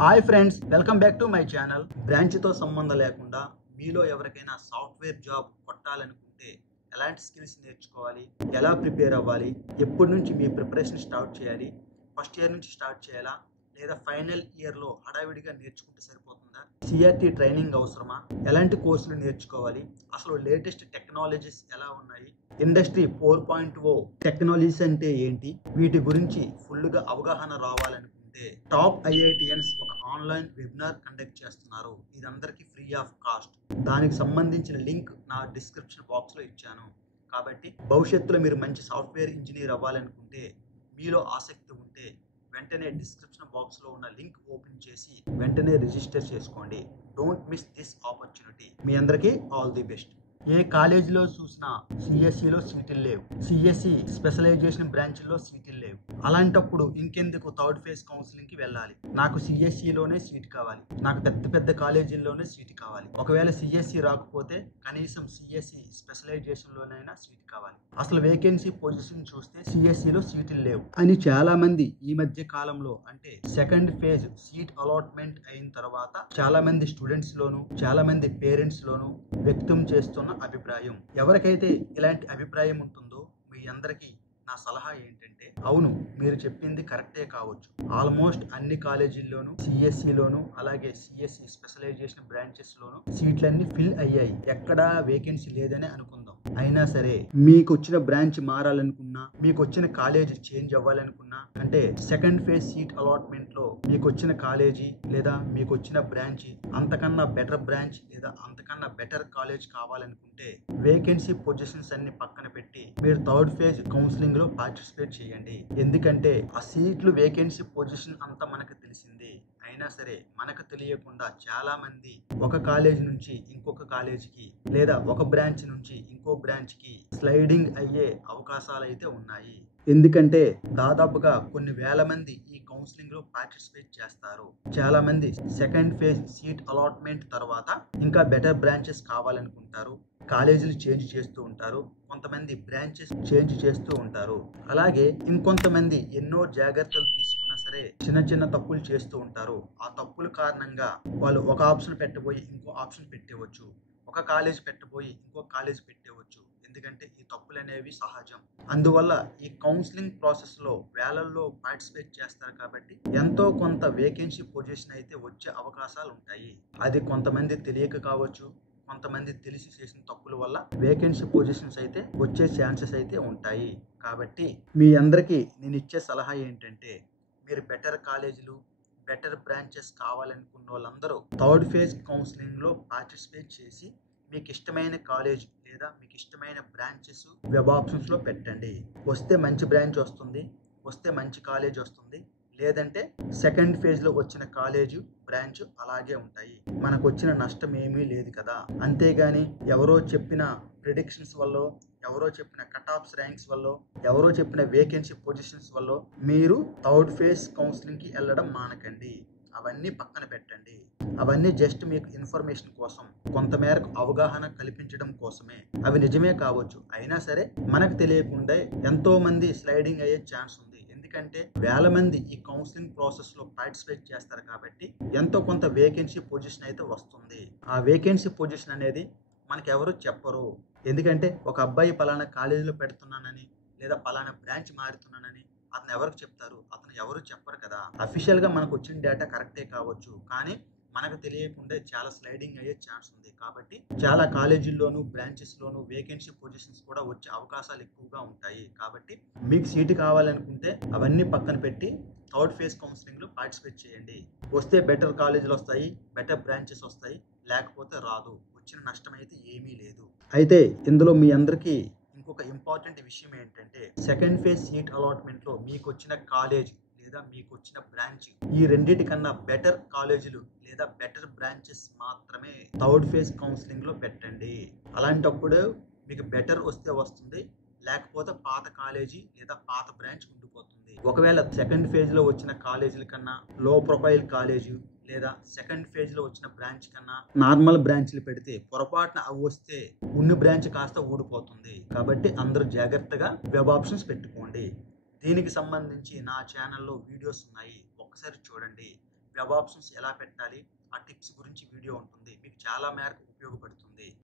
Hi friends, welcome back to my channel. బ్రాంచ్తో సంబంధం లేకుండా మీలో ఎవరికైనా సాఫ్ట్వేర్ జాబ్ కొట్టాలనుకుంటే ఎలాంటి స్కిల్స్ నేర్చుకోవాలి, ఎలా ప్రిపేర్ అవ్వాలి, ఎప్పటి నుంచి మీ ప్రిపరేషన్ స్టార్ట్ చేయాలి, ఫస్ట్ ఇయర్ నుంచి స్టార్ట్ చేయాలా లేదా ఫైనల్ ఇయర్లో హడావిడిగా నేర్చుకుంటే సరిపోతుందా, సిఆర్టీ ట్రైనింగ్ అవసరమా, ఎలాంటి కోర్సులు నేర్చుకోవాలి, అసలు లేటెస్ట్ టెక్నాలజీస్ ఎలా ఉన్నాయి, ఇండస్ట్రీ 4.0 టెక్నాలజీస్ అంటే ఏంటి, వీటి గురించి ఫుల్గా అవగాహన రావాలనుకుంటే టాప్ ఐఐటిఎన్స్ ఒక ఆన్లైన్ వెబినార్ కండక్ట్ చేస్తున్నారు. ఇదందరికీ ఫ్రీ ఆఫ్ కాస్ట్. దానికి సంబంధించిన లింక్ నా డిస్క్రిప్షన్ బాక్స్లో ఇచ్చాను. కాబట్టి భవిష్యత్తులో మీరు మంచి సాఫ్ట్వేర్ ఇంజనీర్ అవ్వాలనుకుంటే, మీలో ఆసక్తి ఉంటే వెంటనే డిస్క్రిప్షన్ బాక్స్లో ఉన్న లింక్ ఓపెన్ చేసి వెంటనే రిజిస్టర్ చేసుకోండి. Don't miss this opportunity. మీ అందరికీ ఆల్ ది బెస్ట్. ఏ కాలేజీలో చూసినా సిఎస్సిలో సీట్లు లేవు, సిఎస్సి స్పెషలైజేషన్ బ్రాంచ్లో సీట్లు లేవు. అలాంటప్పుడు ఇంకెందుకు థర్డ్ ఫేజ్ కౌన్సిలింగ్కి వెళ్ళాలి? నాకు సిఎస్సిలోనే సీట్ కావాలి, నాకు పెద్ద పెద్ద కాలేజీల్లోనే సీట్ కావాలి. ఒకవేళ సిఎస్సి రాకపోతే కనీసం సిఎస్సి స్పెషలైజేషన్లోనైనా సీట్ కావాలి. అసలు వేకెన్సీ పొజిషన్ చూస్తే సిఎస్సిలో సీట్లు లేవు అని చాలా మంది ఈ మధ్య కాలంలో, అంటే సెకండ్ ఫేజ్ సీట్ అలాట్మెంట్ అయిన తర్వాత చాలా మంది స్టూడెంట్స్ లోను, చాలా మంది పేరెంట్స్ లోను వ్యక్తం చేస్తున్న అభిప్రాయం. ఎవరికైతే ఇలాంటి అభిప్రాయం ఉంటుందో మీ అందరికీ నా సలహా ఏంటంటే, అవును, మీరు చెప్పింది కరెక్టే కావచ్చు. ఆల్మోస్ట్ అన్ని కాలేజీల్లోనూ సిఎస్సిలోను అలాగే సిఎస్సి స్పెషలైజేషన్ బ్రాంచెస్ లోను సీట్లన్నీ ఫిల్ అయ్యాయి. ఎక్కడా వేకెన్సీ లేదని అనుకుందాం. అయినా సరే మీకు వచ్చిన బ్రాంచ్ మారాలనుకున్నా, మీకు వచ్చిన కాలేజ్ చేంజ్ అవ్వాలనుకున్నా, అంటే సెకండ్ ఫేజ్ సీట్ అలాట్మెంట్ లో మీకు వచ్చిన కాలేజీ లేదా మీకు వచ్చిన బ్రాంచ్ అంతకన్నా బెటర్ బ్రాంచ్ లేదా అంతకన్నా బెటర్ కాలేజ్ కావాలనుకుంటే వేకెన్సీ పొజిషన్స్ అన్ని పక్కన పెట్టి మీరు థర్డ్ ఫేజ్ కౌన్సిలింగ్ లో పార్టిసిపేట్ చేయండి. ఎందుకంటే ఆ సీట్లు వేకెన్సీ పొజిషన్ అంతా మనకు తెలిసింది. అయినా సరే మనకు తెలియకుండా చాలా మంది ఒక కాలేజ్ నుంచి ఇంకొక కాలేజీకి లేదా ఒక బ్రాంచ్ నుంచి ఇంకో బ్రాంచ్ కి స్లైడింగ్ అయ్యే అవకాశాలు అయితే ఉన్నాయి. ఎందుకంటే దాదాపుగా కొన్ని వేల మంది ఈ కౌన్సిలింగ్ లో పార్టిసిపేట్ చేస్తారు. చాలా మంది సెకండ్ ఫేజ్ సీట్ అలాట్మెంట్ తర్వాత ఇంకా బెటర్ బ్రాంచెస్ కావాలనుకుంటారు, కాలేజీలు చేంజ్ చేస్తూ ఉంటారు, కొంతమంది బ్రాంచెస్ చేంజ్ చేస్తూ ఉంటారు. అలాగే ఇంకొంతమంది ఎన్నో జాగ్రత్తలు తీసుకున్నా సరే చిన్న చిన్న తప్పులు చేస్తూ ఉంటారు. ఆ తప్పుల కారణంగా వాళ్ళు ఒక ఆప్షన్ పెట్టబోయి ఇంకో ఆప్షన్ పెట్టవచ్చు, ఒక కాలేజ్ పెట్టబోయి ఇంకో కాలేజ్ పెట్టవచ్చు. ఎందుకంటే ఈ తప్పులు అనేవి సహజం. అందువల్ల ఈ కౌన్సిలింగ్ ప్రాసెస్ లో వేలల్లో పార్టిసిపేట్ చేస్తారు కాబట్టి ఎంతో కొంత వేకెన్సీ పొజిషన్ అయితే వచ్చే అవకాశాలు ఉంటాయి. అది కొంతమంది తెలియక కావచ్చు, కొంతమంది తెలిసి చేసిన తప్పుల వల్ల వేకెన్సీ పొజిషన్స్ అయితే వచ్చే ఛాన్సెస్ అయితే ఉంటాయి. కాబట్టి మీ అందరికీ నేను ఇచ్చే సలహా ఏంటంటే, మీరు బెటర్ కాలేజీలు, బెటర్ బ్రాంచెస్ కావాలనుకున్న వాళ్ళందరూ థర్డ్ ఫేజ్ కౌన్సిలింగ్లో పార్టిసిపేట్ చేసి మీకు ఇష్టమైన కాలేజ్ లేదా మీకు ఇష్టమైన బ్రాంచెస్ వెబ్ ఆప్షన్స్లో పెట్టండి. వస్తే మంచి బ్రాంచ్ వస్తుంది, వస్తే మంచి కాలేజ్ వస్తుంది, లేదంటే సెకండ్ ఫేజ్లో వచ్చిన కాలేజు బ్రాంచ్ అలాగే ఉంటాయి. మనకు వచ్చిన నష్టం ఏమీ లేదు కదా. అంతేగాని ఎవరో చెప్పిన ప్రిడిక్షన్స్ వల్ల, ఎవరో చెప్పిన కట్ ఆఫ్స్ ర్యాంక్స్ వల్ల, ఎవరో చెప్పిన వేకెన్సీ పొజిషన్స్ వల్ల మీరు థర్డ్ ఫేజ్ కౌన్సిలింగ్కి వెళ్ళడం మానకండి. అవన్నీ పక్కన పెట్టండి. అవన్నీ జస్ట్ మీకు ఇన్ఫర్మేషన్ కోసం, కొంతమేరకు అవగాహన కల్పించడం కోసమే. అవి నిజమే కావచ్చు, అయినా సరే మనకు తెలియకుండా ఎంతో మంది స్లైడింగ్ అయ్యే ఛాన్స్ ఉంది. ఎందుకంటే వేల మంది ఈ కౌన్సిలింగ్ ప్రాసెస్ లో పార్టిసిపేట్ చేస్తారు కాబట్టి ఎంతో కొంత వేకెన్సీ పొజిషన్ అయితే వస్తుంది. ఆ వేకెన్సీ పొజిషన్ అనేది మనకి ఎవరు చెప్పరు. ఎందుకంటే ఒక అబ్బాయి పలానా కాలేజీలో పెడుతున్నానని లేదా పలానా బ్రాంచ్ మారుతున్నానని అతను ఎవరికి చెప్తారు? అతను ఎవరు చెప్పరు కదా. అఫీషియల్ గా మనకు వచ్చిన డేటా కరెక్టే కావచ్చు, కానీ మనకు తెలియకుండా చాలా స్లైడింగ్ అయ్యే ఛాన్స్ ఉంది. కాబట్టి చాలా కాలేజీల్లోనూ బ్రాంచెస్లోనూ వేకెన్సీ పొజిషన్స్ కూడా వచ్చే అవకాశాలు ఎక్కువగా ఉంటాయి. కాబట్టి మీకు సీటు కావాలనుకుంటే అవన్నీ పక్కన పెట్టి థర్డ్ ఫేజ్ కౌన్సిలింగ్లో పార్టిసిపేట్ చేయండి. వస్తే బెటర్ కాలేజీలు వస్తాయి, బెటర్ బ్రాంచెస్ వస్తాయి, లేకపోతే రాదు. వచ్చిన నష్టం అయితే ఏమీ లేదు. అయితే ఇందులో మీ అందరికీ ఇంకొక ఇంపార్టెంట్ విషయం ఏంటంటే, సెకండ్ ఫేజ్ సీట్ అలాట్మెంట్ లో మీకు వచ్చిన కాలేజ్ లేదా మీకు వచ్చిన బ్రాంచ్ ఈ రెండిటికన్నా బెటర్ కాలేజీలు లేదా బెటర్ బ్రాంచెస్ మాత్రమే థర్డ్ ఫేజ్ కౌన్సిలింగ్ లో పెట్టండి. అలాంటప్పుడు మీకు బెటర్ వస్తే వస్తుంది, లేకపోతే పాత కాలేజీ లేదా పాత బ్రాంచ్ ఉండిపోతుంది. ఒకవేళ సెకండ్ ఫేజ్ లో వచ్చిన కాలేజీల కన్నా లో ప్రొఫైల్ కాలేజీ లేదా సెకండ్ ఫేజ్ లో వచ్చిన బ్రాంచ్ కన్నా నార్మల్ బ్రాంచ్లు పెడితే పొరపాటున అవి వస్తే ఉన్న బ్రాంచ్ కాస్త ఊడిపోతుంది. కాబట్టి అందరూ జాగ్రత్తగా వెబ్ ఆప్షన్స్ పెట్టుకోండి. దీనికి సంబంధించి నా ఛానల్లో వీడియోస్ ఉన్నాయి, ఒక్కసారి చూడండి. వెబ్ ఆప్షన్స్ ఎలా పెట్టాలి, ఆ టిప్స్ గురించి వీడియో ఉంటుంది. మీకు చాలా మేరకు ఉపయోగపడుతుంది.